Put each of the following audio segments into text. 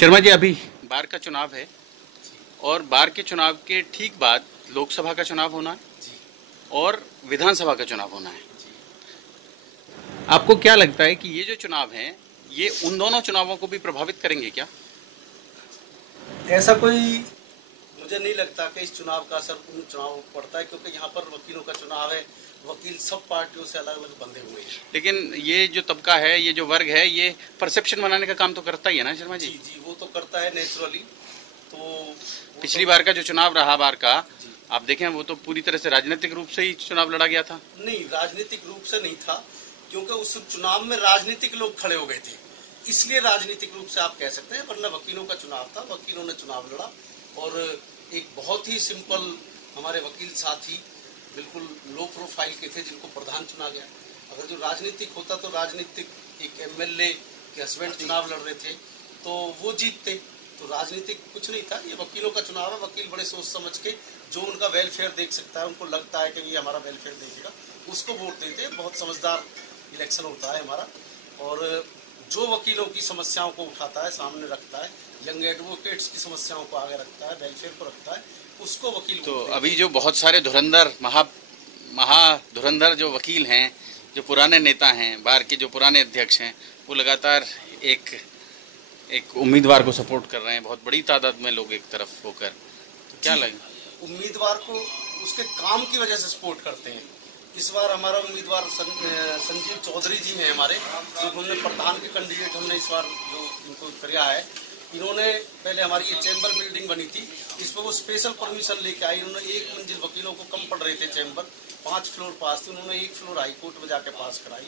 शर्मा जी, अभी बार का चुनाव है और बार के चुनाव के ठीक बाद लोकसभा का चुनाव होना है और विधानसभा का चुनाव होना है। आपको क्या लगता है कि ये जो चुनाव हैं ये उन दोनों चुनावों को भी प्रभावित करेंगे क्या? ऐसा कोई मुझे नहीं लगता कि इस चुनाव का असर उन चुनाव पर पड़ता है, क्योंकि यहाँ पर वकीलों का चुनाव है। वकील सब पार्टियों से अलग अलग बंधे हुए हैं। लेकिन ये जो तबका है, ये जो वर्ग है, ये परसेप्शन बनाने का काम तो करता ही है ना शर्मा जी? जी, वो तो करता है नेचुरली। तो पिछली बार का जो चुनाव रहा बार का, आप देखें वो तो पूरी तरह से राजनीतिक रूप से ही चुनाव लड़ा गया था। नहीं, राजनीतिक रूप से नहीं था, क्योंकि उस चुनाव में राजनीतिक लोग खड़े हो गए थे, इसलिए राजनीतिक रूप से आप कह सकते हैं। वरना वकीलों का चुनाव था, वकीलों ने चुनाव लड़ा और एक बहुत ही सिंपल हमारे वकील साथी बिल्कुल लो प्रोफाइल के थे जिनको प्रधान चुना गया। अगर जो राजनीतिक होता तो राजनीतिक एक एमएलए के हस्बैंड चुनाव लड़ रहे थे तो वो जीतते। तो राजनीतिक कुछ नहीं था, ये वकीलों का चुनाव है। वकील बड़े सोच समझ के जो उनका वेलफेयर देख सकता है, उनको लगता है कि ये हमारा वेलफेयर देखेगा, उसको वोट देते हैं। बहुत समझदार इलेक्शन होता है हमारा। और जो वकीलों की समस्याओं को उठाता है, सामने रखता है, यंग एडवोकेट्स की समस्याओं को आगे रखता है, वेलफेयर को रखता है, उसको वकील। तो अभी जो बहुत सारे धुरंधर महाधुरंधर जो वकील हैं, जो पुराने नेता हैं, बार के जो पुराने अध्यक्ष हैं, वो लगातार एक उम्मीदवार को सपोर्ट कर रहे हैं, बहुत बड़ी तादाद में लोग एक तरफ होकर। तो क्या लगे? उम्मीदवार को उसके काम की वजह से सपोर्ट करते हैं। इस बार हमारा उम्मीदवार संजीव चौधरी जी हैं हमारे, जो हमने प्रधान के कैंडिडेट हमने इस बार जो इनको किया है। इन्होंने पहले हमारी ये चैम्बर बिल्डिंग बनी थी, इस पर वो स्पेशल परमिशन लेके आई। इन्होंने एक मंजिल, वकीलों को कम पड़ रहे थे चैम्बर, 5 फ्लोर पास थे, उन्होंने 1 फ्लोर हाई कोर्ट में जाके पास कराई।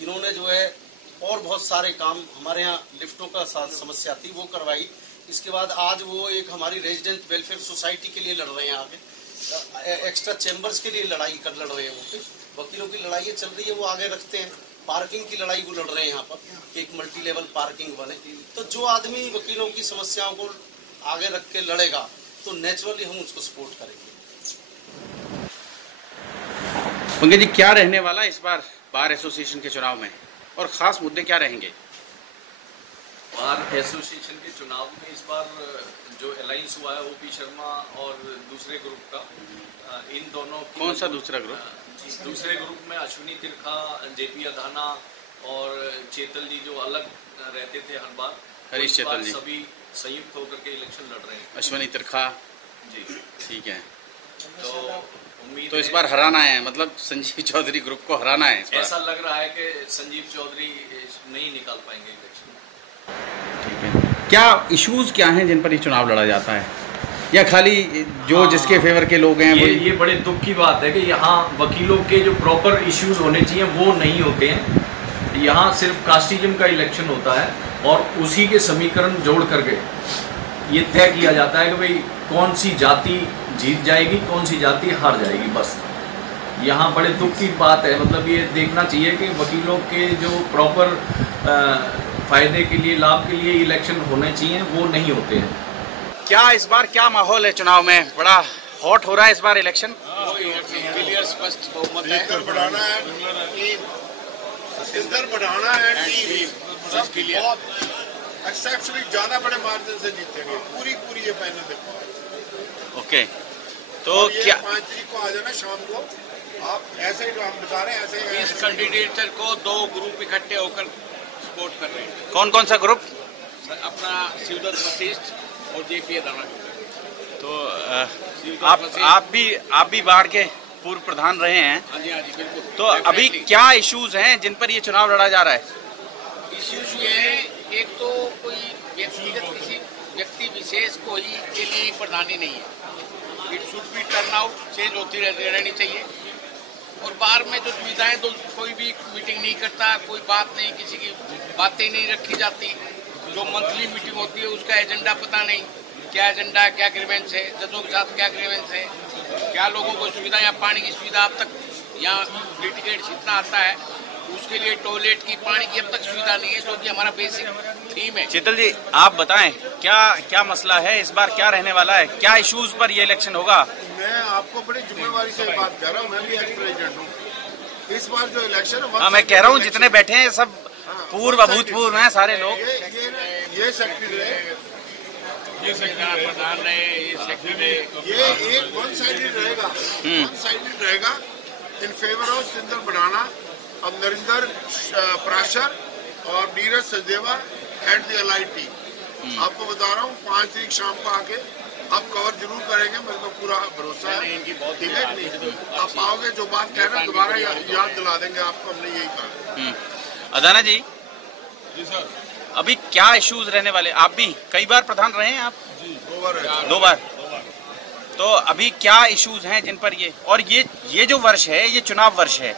इन्होंने जो है और बहुत सारे काम, हमारे यहाँ लिफ्टों का समस्या थी, वो करवाई। इसके बाद आज वो एक हमारी रेजिडेंट वेलफेयर सोसाइटी के लिए लड़ रहे हैं, आगे एक्स्ट्रा चैम्बर्स के लिए लड़ रहे हैं। वो वकीलों की लड़ाई चल रही है, वो आगे रखते हैं। पार्किंग की लड़ाई वो लड़ रहे हैं यहाँ पर कि एक मल्टी लेवल पार्किंग बने। तो जो आदमी वकीलों की समस्याओं को आगे रख के लड़ेगा तो नेचुरली हम उसको सपोर्ट करेंगे। पंकज जी, क्या रहने वाला इस बार बार एसोसिएशन के चुनाव में और खास मुद्दे क्या रहेंगे? बार एसोसिएशन के चुनाव में इस बार जो अलायंस हुआ है ओपी शर्मा और दूसरे ग्रुप का, इन दोनों कौन सा दूसरा ग्रुप? दूसरे ग्रुप में अश्विनी तिरखा, जेपी अधाना और चेतल जी जो अलग रहते थे हर बार, हरीश चेतल जी, सभी संयुक्त होकर के इलेक्शन लड़ रहे हैं। अश्विनी तिरखा जी, ठीक है। तो उम्मीद तो इस बार हराना है, मतलब संजीव चौधरी ग्रुप को हराना है इस बार। ऐसा लग रहा है कि संजीव चौधरी नहीं निकाल पाएंगे इलेक्शन। ठीक है। क्या इश्यूज क्या हैं जिन पर ये चुनाव लड़ा जाता है, या खाली जो जिसके फेवर के लोग हैं? ये बड़े दुख की बात है कि यहाँ वकीलों के जो प्रॉपर इश्यूज होने चाहिए वो नहीं होते हैं। यहाँ सिर्फ कास्टिज्म का इलेक्शन होता है और उसी के समीकरण जोड़ करके ये तय किया जाता है कि भाई कौन सी जाति जीत जाएगी, कौन सी जाति हार जाएगी। बस यहाँ बड़े दुख की बात है। मतलब ये देखना चाहिए कि वकीलों के जो प्रॉपर फायदे के लिए, लाभ के लिए इलेक्शन होने चाहिए, वो नहीं होते हैं। क्या इस बार क्या माहौल है चुनाव में? बड़ा हॉट हो रहा है इस बार इलेक्शन। क्लियर स्पष्ट बहुमत है। बढ़ाना है टीम, सब क्लियर, एक्सेप्शनली ज्यादा बड़े मार्जिन से जीतेंगे। पूरी ये फाइनल देखो। ओके, तो क्या 5 तारीख को आ जाना शाम को, आप ऐसे ही हम बता रहे हैं, ऐसे इस कैंडिडेट को 2 ग्रुप इकट्ठे होकर सपोर्ट कर रहे हैं। कौन कौन सा ग्रुप? अपना शिवदत्त वशिष्ठ और जेपी अधाना। तो आप भी बाढ़ के पूर्व प्रधान रहे हैं। हाँ जी बिल्कुल। तो अभी क्या इश्यूज हैं जिन पर ये चुनाव लड़ा जा रहा है? इश्यूज ये है, एक तो कोई व्यक्तिगत किसी व्यक्ति विशेष को ही के लिए प्रधानी नहीं है। It should be turnout, change होती रहनी चाहिए। और बाहर में जो सुविधाएं, तो कोई भी मीटिंग नहीं करता, कोई बात नहीं, किसी की बातें नहीं रखी जाती। जो मंथली मीटिंग होती है उसका एजेंडा पता नहीं, क्या एजेंडा है, क्या ग्रीवेंस है, जजों के साथ क्या ग्रीवेंस है, क्या लोगों को सुविधा या पानी की सुविधा अब तक यहाँ लिटिगेट्स इतना आता है, उसके लिए टॉयलेट की, पानी की अब तक सुविधा नहीं है, जो कि हमारा बेसिक थीम है। चेतल जी, आप बताएं क्या मसला है इस बार, क्या रहने वाला है, क्या इश्यूज पर ये इलेक्शन होगा? मैं आपको बड़ी जिम्मेवारी से बात कर रहा हूँ, मैं भी एक्स प्रेसिडेंट हूँ। इस बार जो इलेक्शन है, हाँ मैं कह रहा हूँ जितने बैठे हैं सब पूर्व अभूतपूर्व हैं सारे लोग। ये ये सेक्रेटरी रहे, ये प्रधान रहे, ये सेक्रेटरी, ये एक वन साइडेड रहेगा, वन साइडेड रहेगा इन फेवर ऑफ सिंदर बनाना और नरिंदर प्राशर और Neeraj Sachdeva at the LIT। आपको बता रहा हूँ 5 तारीख शाम को आके आप कवर जरूर करेंगे, मेरे को पूरा भरोसा है। ठीक है कि नहीं? आप आओगे, जो बात कह रहे हैं दोबारा याद दिला देंगे आपको, हमने यही कहा। अदाना जी, जी सर, अभी क्या इश्यूज रहने वाले? आप भी कई बार प्रधान रहे हैं आप? जी 2 बार है। 2 बार। तो अभी क्या इश्यूज हैं जिन पर ये जो वर्ष है, ये चुनाव वर्ष है।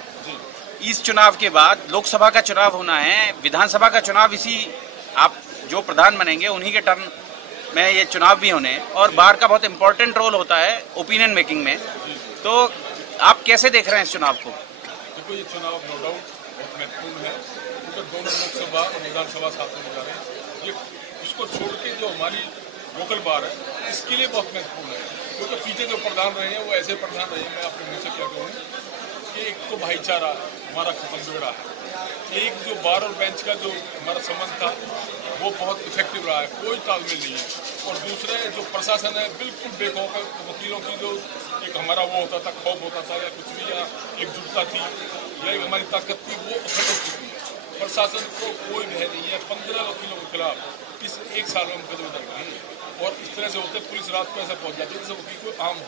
इस चुनाव के बाद लोकसभा का चुनाव होना है, विधानसभा का चुनाव इसी, आप जो प्रधान बनेंगे उन्हीं के टर्म में ये चुनाव भी होने, और बाहर का बहुत इंपॉर्टेंट रोल होता है ओपिनियन मेकिंग में। तो आप कैसे देख रहे हैं इस चुनाव को? देखो, ये चुनाव नो डाउट बहुत महत्वपूर्ण है, क्योंकि दोनों लोकसभा और विधानसभा साथ में जा रहे हैं। ये उसको छोड़ के जो हमारी लोकल बार है, इसके लिए बहुत महत्वपूर्ण है, क्योंकि पीछे जो प्रधान रहे हैं वो ऐसे प्रधान रहे हैं, मैं अपने मुँह से क्या कहूँ कि एक तो भाईचारा हमारा खत्म बिगड़ा है, एक जो बार और बेंच का जो हमारा संबंध था वो बहुत इफेक्टिव रहा है, कोई तालमेल नहीं है। और दूसरे जो प्रशासन है बिल्कुल बेखौफ है, वकीलों की जो एक हमारा वो होता था, खौफ होता था या कुछ भी, या एकजुटता थी या एक हमारी ताकत थी, वो खत्म हो चुकी है। प्रशासन को कोई भय नहीं है। 15 वकीलों के खिलाफ इस 1 साल में मुकदमे दर्ज हैं, और इस तरह से होते पुलिस रात को ऐसा पहुँच जाती है जैसे वकील को आम हो।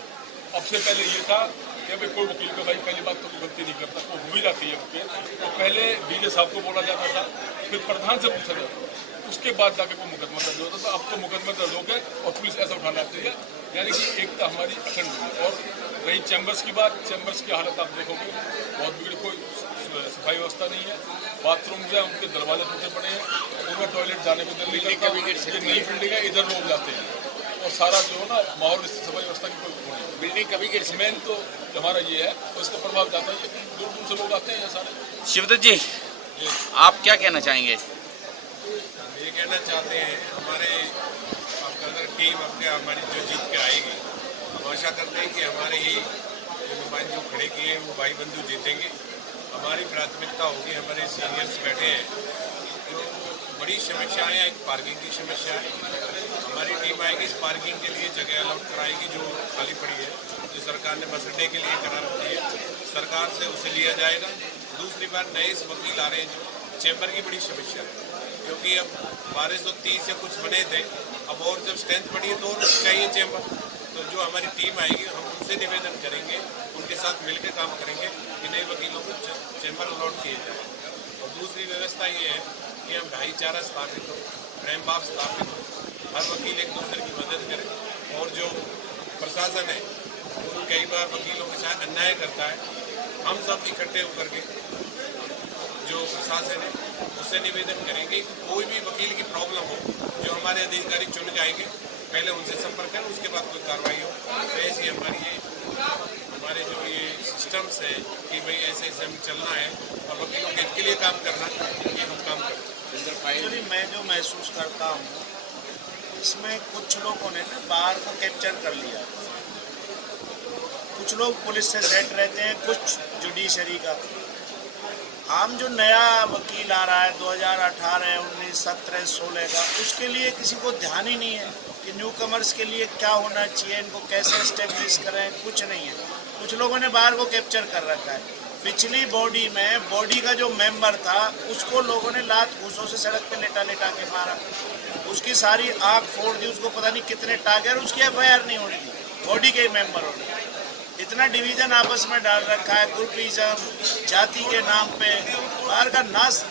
अब से पहले ये था कि भाई कोई वकील को, भाई पहली बात तो गलती नहीं करता, वो हो ही जाती है वकील। तो पहले डीजे साहब को बोला जाता था, फिर प्रधान से पूछा जाता था, उसके बाद जाके कोई मुकदमा दर्ज होता था। अब तो मुकदमा दर्ज हो गए और पुलिस ऐसा उठा लाती है, यानी कि एकता हमारी अखंड है। और रही चैम्बर्स की बात, चैम्बर्स की हालत आप देखोगे बहुत बिगड़ी, कोई सफाई व्यवस्था नहीं है, बाथरूम जो है उनके दरवाजे टूटे पड़े हैं, उनका टॉयलेट जाने को दिल नहीं करता। नई बिल्डिंग है, इधर लोग जाते हैं, और सारा जो है ना माहौल, सफाई व्यवस्था की कोई नहीं। बिल्डिंग कभी गिर, मेन तो हमारा ये है, और इसका प्रभाव जाता है, लेकिन दूर दूर से लोग आते हैं सारे। शिवदत्त जी, आप क्या कहना चाहेंगे? ये कहना चाहते हैं, हमारे अगर टीम हमारी जो जीत के आएगी, हम आशा करते हैं कि हमारे ही नुमाइंदे जो खड़े किए हैं वो भाई बंधु जीतेंगे। हमारी प्राथमिकता होगी, हमारे सीनियर्स बैठे हैं, जो बड़ी समस्याएं हैं, एक पार्किंग की समस्या है। हमारी टीम आएगी, इस पार्किंग के लिए जगह अलॉट कराएगी जो खाली पड़ी है, जो सरकार ने बस अड्डे के लिए करा रखी है, सरकार से उसे लिया जाएगा। दूसरी बात, नए वकील आ रहे हैं, जो चैम्बर की बड़ी समस्या है, क्योंकि अब 1230 या कुछ बने थे, अब और जब स्ट्रेंथ बढ़ी है तो और चाहिए चैम्बर। तो जो हमारी टीम आएगी, हम उनसे निवेदन करेंगे, उनके साथ मिलकर काम करेंगे कि नए वकीलों को चैम्बर अलॉट किए जाए। और दूसरी व्यवस्था ये है कि हम भाईचारा स्थापित हो, प्रेम भाव स्थापित हो, हर वकील एक दूसरे की मदद करे। और जो प्रशासन है वो कई बार वकीलों के साथ अन्याय करता है, हम सब इकट्ठे होकर के जो प्रशासन है उससे निवेदन करेंगे कि कोई भी वकील की प्रॉब्लम हो, जो हमारे अधिकारी चुन जाएंगे, पहले उनसे संपर्क करें, उसके बाद कोई कार्रवाई हो। तो ऐसी हमारे जो ये सिस्टम्स है कि भाई ऐसे ऐसे हमें चलना है और वकीलों के लिए काम करना, ये हम काम करते हैं। मैं जो महसूस करता हूँ, इसमें कुछ लोगों ने ना बाहर को कैप्चर कर लिया, कुछ लोग पुलिस से सेट रहते हैं, कुछ जुडिशरी का। आम जो नया वकील आ रहा है 2018, 19, 17, 16 का, उसके लिए किसी को ध्यान ही नहीं है कि न्यू कमर्स के लिए क्या होना चाहिए, इनको कैसे एस्टेब्लिश करें, कुछ नहीं है। कुछ लोगों ने बाहर को कैप्चर कर रखा है। पिछली बॉडी में बॉडी का जो मेंबर था उसको लोगों ने लात घूसों से सड़क पे लेटा लेटा के मारा, उसकी सारी आँख फोड़ दी, उसको पता नहीं कितने टागे, और उसकी FIR नहीं होनी थी, बॉडी के ही मेंबर होने। इतना डिवीजन आपस में डाल रखा है, ग्रुपिज्म, जाति के नाम पे बाहर का नाश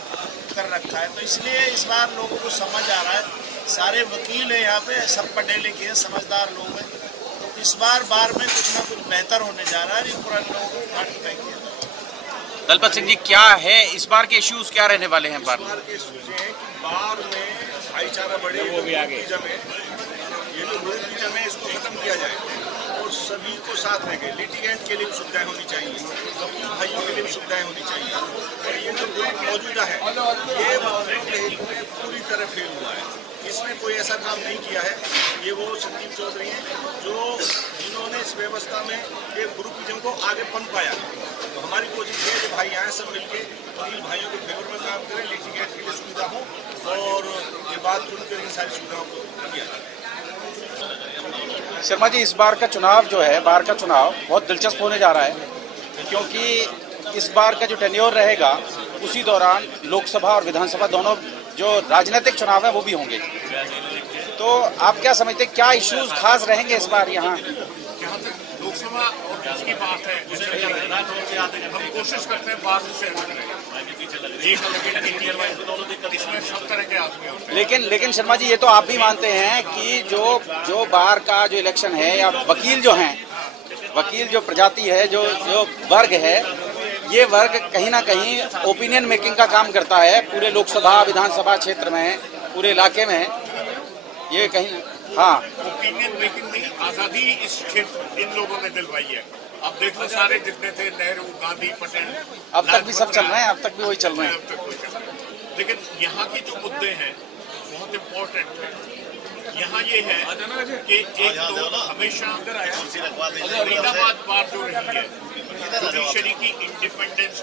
कर रखा है। तो इसलिए इस बार लोगों को समझ आ रहा है, सारे वकील हैं यहाँ पे, सब पढ़े लिखे हैं, समझदार लोग हैं, तो इस बार में कुछ ना कुछ बेहतर होने जा रहा है। पुराने लोगों को उठा के फेंक दिया। दलपत सिंह जी, क्या है इस बार के इश्यूज, क्या रहने वाले हैं? बार के इश्यूज हैं कि बार में भाईचारा बढ़े, वो भी आगे ये जो ग्रुपिज्म है इसको खत्म किया जाए और सभी को साथ रह गए। लिटिगेंट के लिए सुविधाएं होनी चाहिए, वकील भाइयों के लिए सुविधाएं होनी चाहिए। और ये जो ग्रुप मौजूदा है ये पूरी तरह फेल हुआ है, इसमें कोई ऐसा काम नहीं किया है। ये वो संजीव चौधरी हैं जिन्होंने इस व्यवस्था में एक ग्रुपिज्म को आगे पनपाया। तो हमारी कोशिश है कि भाई यहाँ सब मिलके वकील भाइयों के फेवर में काम करें, लिटिगेंट के लिए सुविधा हो और ये बात सुनकर इन सारी सुविधाओं को किया। शर्मा जी, इस बार का चुनाव जो है, बार का चुनाव बहुत दिलचस्प होने जा रहा है, क्योंकि इस बार का जो टेन्योर रहेगा उसी दौरान लोकसभा और विधानसभा दोनों जो राजनीतिक चुनाव है वो भी होंगे। तो आप क्या समझते हैं, क्या इश्यूज खास रहेंगे इस बार यहाँ? जहाँ तक लोकसभा और उसकी बात है, हम कोशिश करते हैं बात से इसमें सब तरह के आदमी होते हैं। लेकिन शर्मा जी, ये तो आप भी मानते हैं कि जो बार का जो इलेक्शन है, या वकील जो हैं, वकील जो प्रजाति है, जो वर्ग है, ये वर्ग कहीं ना कहीं ओपिनियन मेकिंग का काम करता है पूरे लोकसभा विधानसभा क्षेत्र में, पूरे इलाके में। ये कहीं हाँ, ओपिनियन मेकिंग नहीं, आजादी इस क्षेत्र इन लोगों ने दिलवाई है। अब देख लो, सारे जितने थे, नेहरू, गांधी, पटेल, अब तक भी सब चल रहे हैं, अब तक भी वही चल रहे हैं। लेकिन यहाँ की जो मुद्दे हैं बहुत इम्पोर्टेंट है। यहाँ ये है कि एक तो हमेशा फरीदाबाद बार जो रही है, जुडिशरी की इंडिपेंडेंस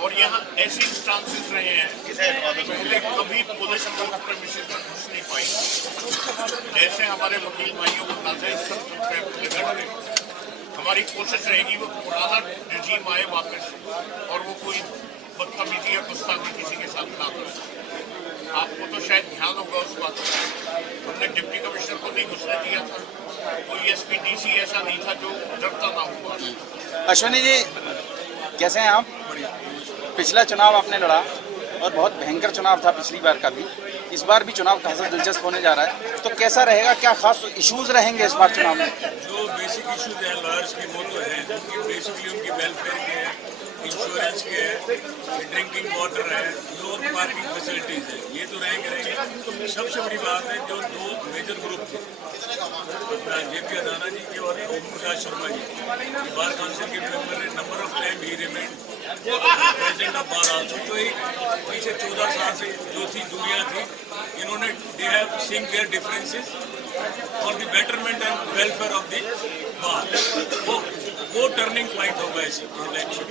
और यहाँ ऐसे इंस्टांसेस रहे हैं पहले कभी पुलिस कोर्ट परमिशन पर घुस नहीं पाई। जैसे हमारे वकील भाइयों को नाजायज हमारी कोशिश रहेगी वो पुराना रजीम आए वापस और वो कोई बदतमीजी या गुस्ताखी किसी के साथ ना करे। आपको तो शायद ध्यान होगा उस बात का, हमने डिप्टी कमिश्नर को नहीं घुसने दिया था, कोई एसपी डीसी ऐसा नहीं था जो डरता ना हुआ। अश्विनी जी, कैसे हैं आप? पिछला चुनाव आपने लड़ा और बहुत भयंकर चुनाव था पिछली बार का भी, इस बार भी चुनाव खासा दिलचस्प होने जा रहा है, तो कैसा रहेगा, क्या खास इश्यूज रहेंगे इस बार चुनाव में? जो बेसिक इश्यूज हैं लॉयर्स के, वो तो हैं, बेसिकली उनकी वेलफेयर के हैं, इंश्योरेंस के हैं, ड्रिंकिंग वाटर है, लोअर पार्किंग फैसिलिटीज है, ये तो रहेंगे। सबसे बड़ी बात है जो दो मेजर ग्रुप थे, अपना JP अदाना जी के और ओम प्रकाश शर्मा जी, बार काउंसिल के मेंबर है, number of time he remained president of bar also. तो एक पीछे 14 साल से जो थी दुनिया थी, इन्होंने they have seen there differences for the betterment and welfare of the bar. वो टर्निंग पॉइंट होगा इस इलेक्शन।